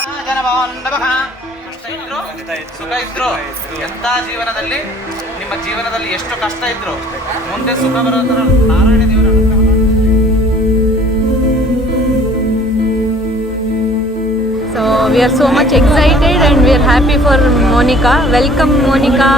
ಕಷ್ಟ ಇದ್ರು ಸುಖ ಇದ್ರು ಎಂಥ ಜೀವನದಲ್ಲಿ ನಿಮ್ಮ ಜೀವನದಲ್ಲಿ ಎಷ್ಟು ಕಷ್ಟ ಇದ್ರು ಮುಂದೆ ಸುಖ ಬರೋ ಥರ ನಾರಾಯಣ ದೇವರ So we are so much excited and we are happy for Monica. Welcome Monica.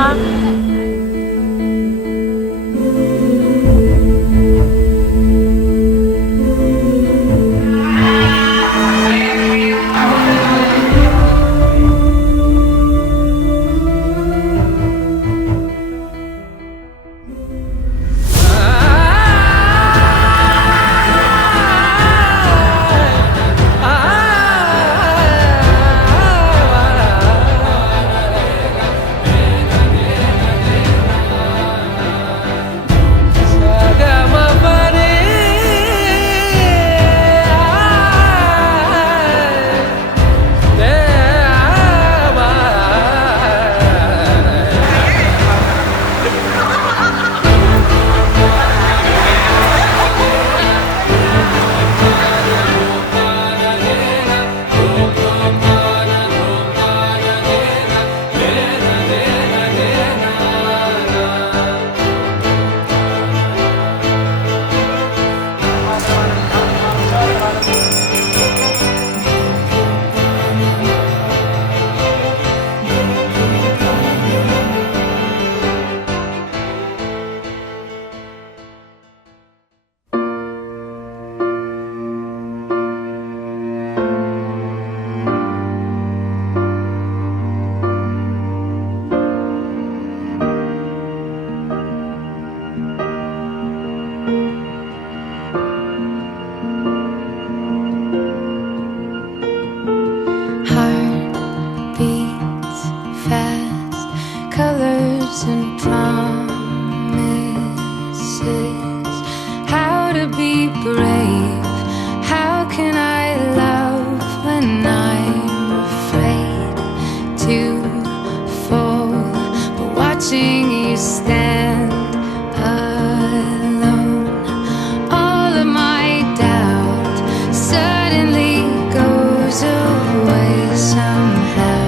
And promises, how to be brave, how can I love when I'm afraid to fall, but watching you stand alone, all of my doubt suddenly goes away somehow.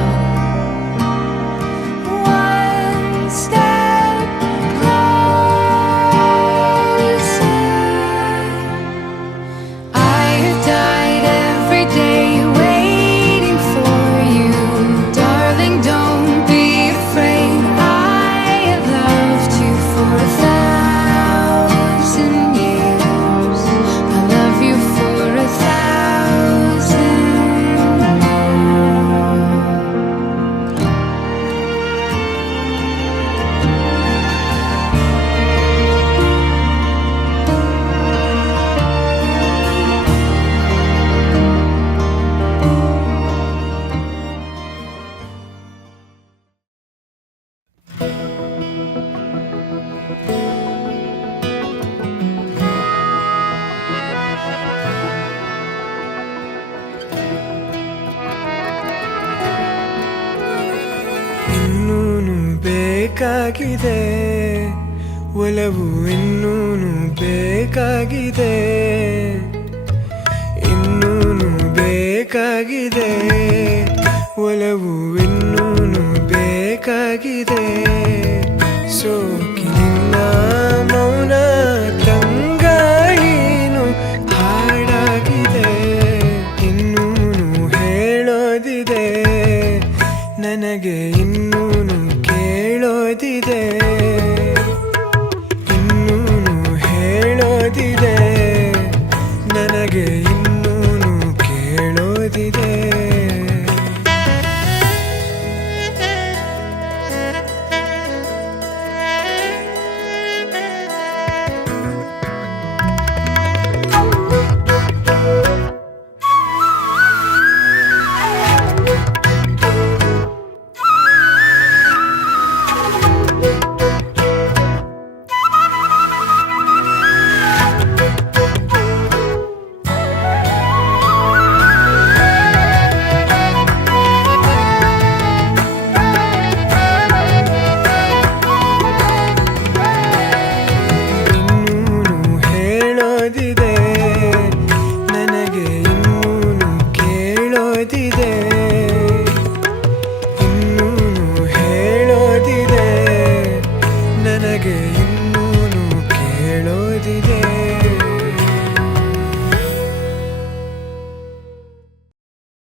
ಬೇಕಾಗಿದೆ ಒಲವು ಇನ್ನೂನು ಬೇಕಾಗಿದೆ ಇನ್ನೂನು ಬೇಕಾಗಿದೆ ಒಲವು ಇನ್ನೂನು ಬೇಕಾಗಿದೆ so